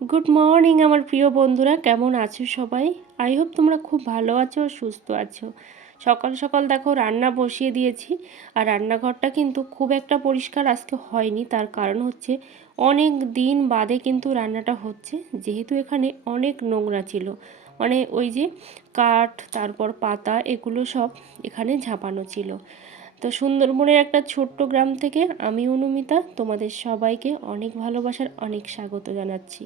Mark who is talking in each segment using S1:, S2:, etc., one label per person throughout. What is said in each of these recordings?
S1: Good morning আমার প্রিয় বন্ধুরা, কেমন আছো সবাই? আই হোপ তোমরা খুব ভালো আছো সুস্থ আছো। সকাল সকাল দেখো, রান্না বসিয়ে দিয়েছি, আর রান্নাঘরটা কিন্তু খুব একটা পরিষ্কার আজকে হয়নি, তার কারণ হচ্ছে অনেক দিন বাদে কিন্তু রান্নাটা হচ্ছে, যেহেতু এখানে অনেক নোংরা ছিল। মানে ওই যে কাঠ, তারপর পাতা, এগুলো সব এখানে ঝাঁপানো ছিল। তো সুন্দরবনের একটা ছোট্ট গ্রাম থেকে আমি অনুমিতা, তোমাদের সবাইকে অনেক ভালোবাসার অনেক স্বাগত জানাচ্ছি।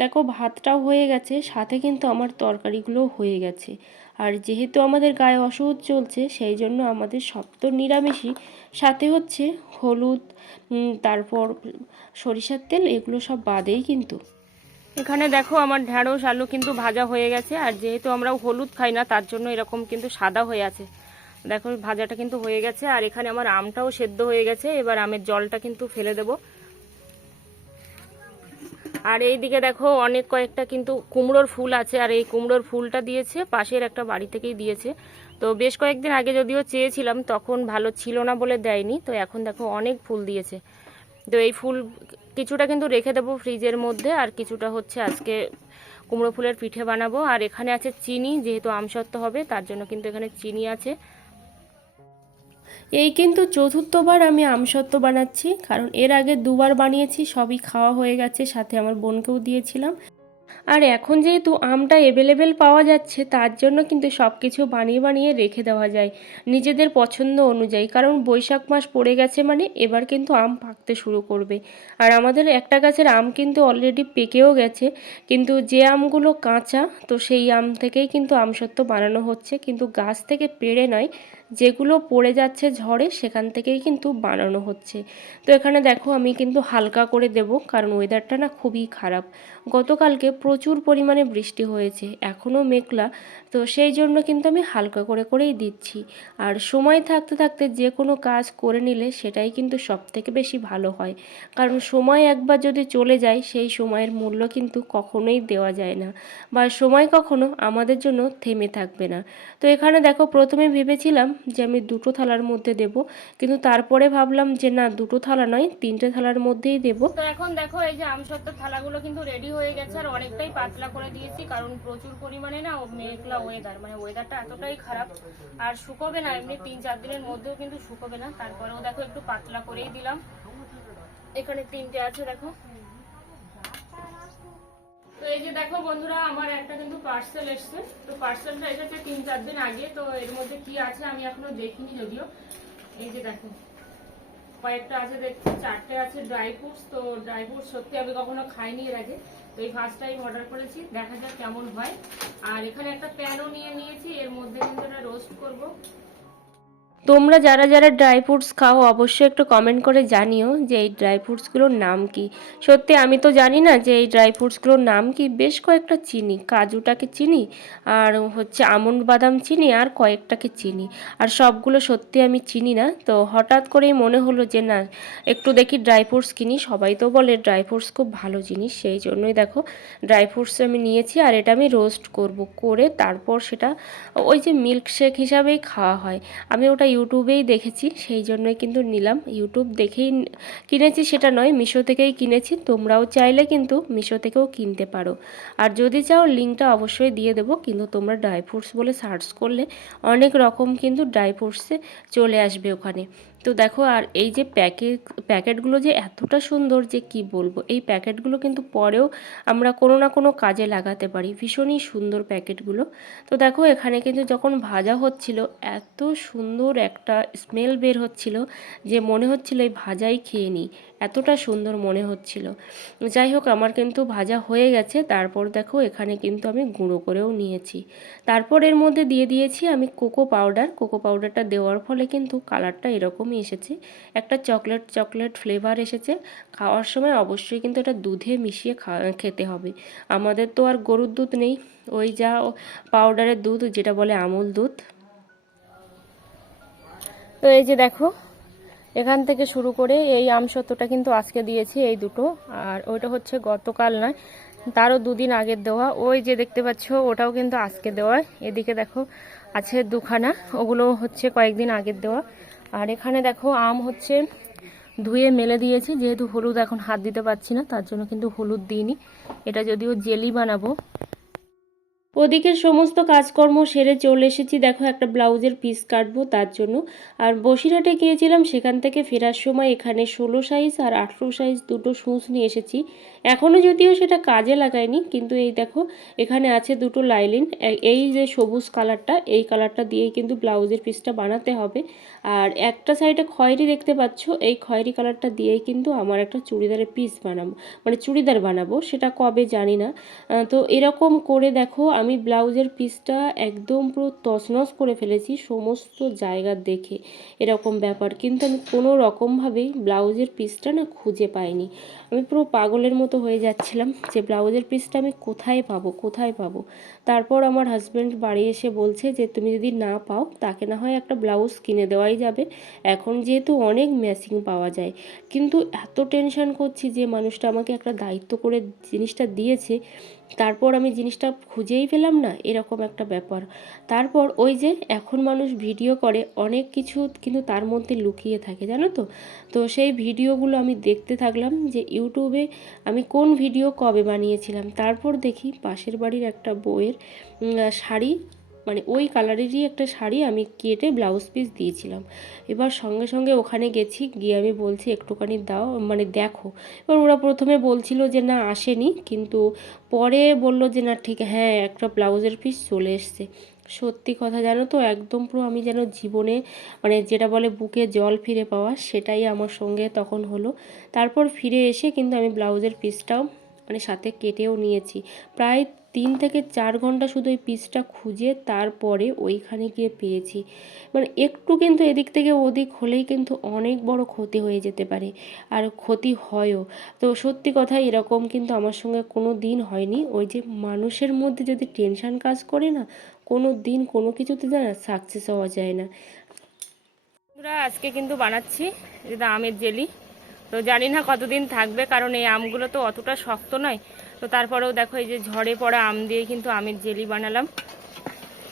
S1: দেখো, ভাতটাও হয়ে গেছে, সাথে কিন্তু আমার তরকারিগুলোও হয়ে গেছে। আর যেহেতু আমাদের গায়ে অসুখ চলছে, সেই জন্য আমাদের সব তো নিরামিষই। সাথে হচ্ছে হলুদ তারপর সরিষার তেল, এগুলো সব বাদেই কিন্তু। এখানে দেখো, আমার ঢ্যাঁড়স, আলু কিন্তু ভাজা হয়ে গেছে। আর যেহেতু আমরা হলুদ খাই না, তার জন্য এরকম কিন্তু সাদা হয়ে আছে। দেখো, ভাজাটা কিন্তু হয়ে গেছে, আর এখানে আমার আমটাও সেদ্ধ হয়ে গেছে, এবার আমের জলটা কিন্তু ফেলে দেব। আর এই দিকে দেখো, অনেক কয়েকটা কিন্তু কুমড়োর ফুল আছে, আর এই কুমড়োর ফুলটা দিয়েছে, পাশের একটা বাড়ি থেকেই দিয়েছে। তো বেশ কয়েকদিন আগে যদিও চেয়েছিলাম, তখন ভালো ছিল না বলে দেয়নি, তো এখন দেখো অনেক ফুল দিয়েছে। তো এই ফুল কিছুটা কিন্তু রেখে দেবো ফ্রিজের মধ্যে, আর কিছুটা হচ্ছে আজকে কুমড়ো ফুলের পিঠে বানাবো। আর এখানে আছে চিনি, যেহেতু আমসত্ত্ব হবে, তার জন্য কিন্তু এখানে চিনি আছে। এই কিন্তু চতুর্থবার আমি আমসত্ত্ব বানাচ্ছি, কারণ এর আগে দুবার বানিয়েছি, সবই খাওয়া হয়ে গেছে, সাথে আমার বোনকেও দিয়েছিলাম। আর এখন যেহেতু আমটা অ্যাভেলেবেল পাওয়া যাচ্ছে, তার জন্য কিন্তু সব কিছু বানিয়ে বানিয়ে রেখে দেওয়া যায় নিজেদের পছন্দ অনুযায়ী। কারণ বৈশাখ মাস পড়ে গেছে মানে এবার কিন্তু আম পাকতে শুরু করবে। আর আমাদের একটা গাছের আম কিন্তু অলরেডি পেকেও গেছে, কিন্তু যে আমগুলো কাঁচা, তো সেই আম থেকেই কিন্তু আমসত্ত্ব বানানো হচ্ছে। কিন্তু গাছ থেকে পেড়ে নয়, যেগুলো পড়ে যাচ্ছে ঝড়ে, সেখান থেকেই কিন্তু বানানো হচ্ছে। তো এখানে দেখো আমি কিন্তু হালকা করে দেব, কারণ ওয়েদারটা না খুবই খারাপ। গতকালকে প্রচুর পরিমাণে বৃষ্টি হয়েছে এখনও মেঘলা। তো সেই জন্য কিন্তু আমি হালকা করে করেই দিচ্ছি। আর সময় থাকতে থাকতে যে কোনো কাজ করে নিলে সেটাই কিন্তু সব থেকে বেশি ভালো হয়। কারণ সময় একবার যদি চলে যায়, সেই সময়ের মূল্য কিন্তু কখনোই দেওয়া যায় না। বা সময় কখনো আমাদের জন্য থেমে থাকবে না। তো এখানে দেখো, প্রথমে ভেবেছিলাম যে আমি দুটো থালার মধ্যে দেব। কিন্তু তারপরে ভাবলাম যে না, দুটো থালা নয়, তিনটে থালার মধ্যেই দেব।
S2: তো এখন দেখো, এই যে আমসত্ত্ব থালাগুলো কিন্তু রেডি হয়ে গেছে আর অনেকটাই পাতলা করে দিয়েছি, কারণ প্রচুর পরিমাণে না মেঘলা ওয়েদার মানে ওয়েদারটা এতটাই খারাপ। আর শুকোবে না, এমনি তিন চার দিনের মধ্যেও কিন্তু শুকোবে না। তারপরেও দেখো একটু পাতলা করেই দিলাম। এখানে তিনটে আছে, দেখো। তো এই যে দেখো বন্ধুরা, আমার একটা কিন্তু পার্সেল এসছে। তো পার্সেলটা এসেছে তিন চার দিন আগে, তো এর মধ্যে কি আছে আমি এখনও দেখিনি যদিও। এই যে দেখো। কয়েকটা আছে, দেখছি চারটে আছে ড্রাই ফ্রুটস তো ড্রাই ফ্রুটস সত্যি আমি কখনো খাইনি এর আগে। তো এই ফার্স্ট টাইম অর্ডার করেছি, দেখা যাক কেমন হয়। আর এখানে একটা প্যানও নিয়ে নিয়েছি, এর মধ্যে কিন্তু এটা রোস্ট করব।
S1: তোমরা যারা যারা ড্রাই ফ্রুটস খাও, অবশ্যই একটু কমেন্ট করে জানিও যে এই ড্রাই ফ্রুটসগুলোর নাম কি। সত্যি, আমি তো জানি না যে এই ড্রাই ফ্রুটসগুলোর নাম কি। বেশ কয়েকটা চিনি, কাজুটাকে চিনি আর হচ্ছে আমন্ড বাদাম চিনি আর কয়েকটাকে চিনি। আর সবগুলো সত্যি আমি চিনি না। তো হঠাৎ করেই মনে হলো যে, না, একটু দেখি ড্রাই ফ্রুটস কিনি। সবাই তো বলে ড্রাই ফ্রুটস খুব ভালো জিনিস, সেই জন্যই দেখো ড্রাই ফ্রুটস আমি নিয়েছি আর এটা আমি রোস্ট করব। করে তারপর সেটা ওই যে মিল্কশেক হিসাবেই খাওয়া হয়। আমি ওটা ইউটিউবেই দেখেছি, সেই জন্যই কিন্তু নিলাম। ইউটিউব দেখেই কিনেছি সেটা নয়, মিশো থেকেই কিনেছি, তোমরাও চাইলে কিন্তু মিশো থেকেও কিনতে পারো। আর যদি চাও, লিঙ্কটা অবশ্যই দিয়ে দেবো, কিন্তু তোমরা ড্রাই ফ্রুটস বলে সার্চ করলে অনেক রকম কিন্তু ড্রাই ফ্রুটসে চলে আসবে ওখানে। তো দেখো, আর এই যে প্যাকেট প্যাকেটগুলো যে এতটা সুন্দর যে কি বলব, এই প্যাকেটগুলো কিন্তু পরেও আমরা কোনো না কোনো কাজে লাগাতে পারি। ভীষণই সুন্দর প্যাকেটগুলো। তো দেখো, এখানে কিন্তু যখন ভাজা হচ্ছিল, এত সুন্দর একটা স্মেল বের হচ্ছিল যে মনে হচ্ছিল এই ভাজাই খেয়ে নিই। এতটা সুন্দর মনে হচ্ছিল। যাই হোক আমার কিন্তু ভাজা হয়ে গেছে। তারপর দেখো, এখানে কিন্তু আমি গুঁড়ো করেও নিয়েছি। তারপর এর মধ্যে দিয়ে দিয়েছি আমি কোকো পাউডার। কোকো পাউডারটা দেওয়ার ফলে কিন্তু কালারটা এরকমই এসেছে। একটা চকলেট চকলেট ফ্লেভার এসেছে। খাওয়ার সময় অবশ্যই কিন্তু এটা দুধে মিশিয়ে খেতে হবে। আমাদের তো আর গরুর দুধ নেই। ওই যা পাউডারের দুধ, যেটা বলে আমুল দুধ। তো এই যে দেখো এখান থেকে শুরু করে এই আমসত্ত্বটা কিন্তু আজকে দিয়েছি এই দুটো। আর ওইটা হচ্ছে গতকাল নয়, তারও দুদিন আগের দেওয়া। ওই যে দেখতে পাচ্ছ, ওটাও কিন্তু আজকে দেওয়া। এদিকে দেখো, আছে দুখানা, ওগুলো হচ্ছে কয়েকদিন আগের দেওয়া। আর এখানে দেখো, আম হচ্ছে ধুয়ে মেলে দিয়েছি, যেহেতু হলুদ এখন হাত দিতে পারছি না, তার জন্য কিন্তু হলুদ দিইনি। এটা যদিও জেলি বানাবো ওদিকের সমস্ত কাজকর্ম সেরে চলে এসেছি। দেখো, একটা ব্লাউজের পিস কাটবো তার জন্য। আর বসিরহাটে গিয়েছিলাম, সেখান থেকে ফেরার সময় এখানে ষোলো সাইজ আর আঠেরো সাইজ দুটো শুজ নিয়ে এসেছি। এখনও যদিও সেটা কাজে লাগাইনি, কিন্তু এই দেখো, এখানে আছে দুটো লাইলিন। এই যে সবুজ কালারটা এই কালারটা দিয়েই কিন্তু ব্লাউজের পিসটা বানাতে হবে। আর একটা সাইডে খয়েরি দেখতে পাচ্ছ, এই খয়েরি কালারটা দিয়েই কিন্তু আমার একটা চুড়িদারের পিস বানাবো। মানে চুড়িদার বানাবো, সেটা কবে জানি না। তো এরকম করে দেখো আমি ব্লাউজের পিসটা একদম পুরো তছনছ করে ফেলেছি সমস্ত জায়গা দেখে। এরকম ব্যাপার। কিন্তু আমি কোনো রকমভাবেই ব্লাউজের পিসটা না খুঁজে পাইনি। আমি পুরো পাগলের মতো হয়ে যাচ্ছিলাম যে ব্লাউজের পিসটা আমি কোথায় পাবো কোথায় পাবো? তারপর আমার হাজব্যান্ড বাড়ি এসে বলছে যে, তুমি যদি না পাও, তাকে না হয় একটা ব্লাউজ কিনে দেওয়াই যাবে। এখন যেহেতু অনেক ম্যাচিং পাওয়া যায়। কিন্তু এত টেনশন করছি যে, মানুষটা আমাকে একটা দায়িত্ব করে জিনিসটা দিয়েছে। তারপর আমি জিনিসটা খুঁজেই পেলাম না, এরকম একটা ব্যাপার। তারপর ওই যে এখন মানুষ ভিডিও করে, অনেক কিছু কিন্তু তার মধ্যে লুকিয়ে থাকে, জানো তো? তো সেই ভিডিওগুলো আমি দেখতে থাকলাম যে ইউটিউবে আমি কোন ভিডিও কবে বানিয়েছিলাম। তারপর দেখি পাশের বাড়ির একটা বইয়ের শাড়ি মানে ওই কালারেরই একটা শাড়ি আমি কেটে ব্লাউজ পিস দিয়েছিলাম। এবার সঙ্গে সঙ্গে ওখানে গেছি, গিয়ে আমি বলছি, একটুখানি দাও মানে দেখো। এবার ওরা প্রথমে বলছিল যে, না, আসেনি। কিন্তু পরে বলল যে, না, ঠিক হ্যাঁ একটা ব্লাউজের পিস চলে এসছে। সত্যি কথা জানো তো, একদম পুরো আমি যেন জীবনে মানে যেটা বলে বুকে জল ফিরে পাওয়া, সেটাই আমার সঙ্গে তখন হলো। তারপর ফিরে এসে কিন্তু আমি ব্লাউজের পিসটাও মানে সাথে কেটেও নিয়েছি। প্রায় তিন থেকে চার ঘণ্টা শুধু ওই পিসটা খুঁজে তারপরে ওইখানে গিয়ে পেয়েছি। মানে একটু কিন্তু এদিক থেকে ওদিক হলেই কিন্তু অনেক বড় ক্ষতি হয়ে যেতে পারে আর ক্ষতি হয়ও। তো সত্যি কথা এরকম কিন্তু আমার সঙ্গে কোনো দিন হয়নি। ওই যে মানুষের মধ্যে যদি টেনশান কাজ করে না, কোনো দিন কোনো কিছুতে জানা সাকসেস হওয়া যায় না।
S2: আজকে কিন্তু বানাচ্ছি যেটা আমের জেলি। তো জানি না কতদিন থাকবে, কারণ এই আমগুলো তো অতটা শক্ত নয়। তো তারপরেও দেখো এই যে ঝড়ে পড়া আম দিয়ে কিন্তু আমের জেলি বানালাম।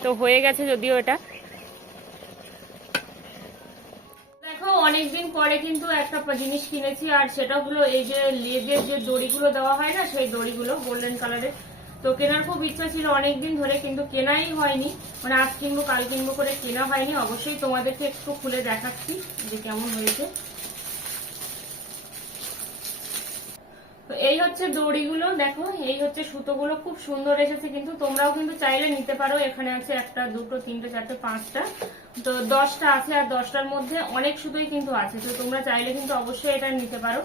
S2: তো হয়ে গেছে যদিও এটা। দেখো, অনেকদিন পরে কিন্তু একটা জিনিস কিনেছি, আর সেটা হলো এই যে লেগের যে দড়িগুলো দেওয়া হয় না, সেই দড়িগুলো গোল্ডেন কালারের তো কেনার খুব ইচ্ছা ছিল অনেকদিন ধরে, কিন্তু কেনাই হয়নি। মানে আজ কিনবো, কাল কিনবো করে কেনা হয়নি। অবশ্যই তোমাদেরকে একটু খুলে দেখাচ্ছি যে কেমন হয়েছে। তো এই হচ্ছে দড়িগুলো, দেখো, এই হচ্ছে সুতোগুলো, খুব সুন্দর এসেছে কিন্তু তোমরাও কিন্তু চাইলে নিতে পারো। এখানে আছে একটা, দুটো, তিনটে, চারটে, পাঁচটা। তো দশটা আছে আর দশটার মধ্যে অনেক সুতোই কিন্তু আছে, তো তোমরা চাইলে কিন্তু অবশ্যই এটা নিতে পারো।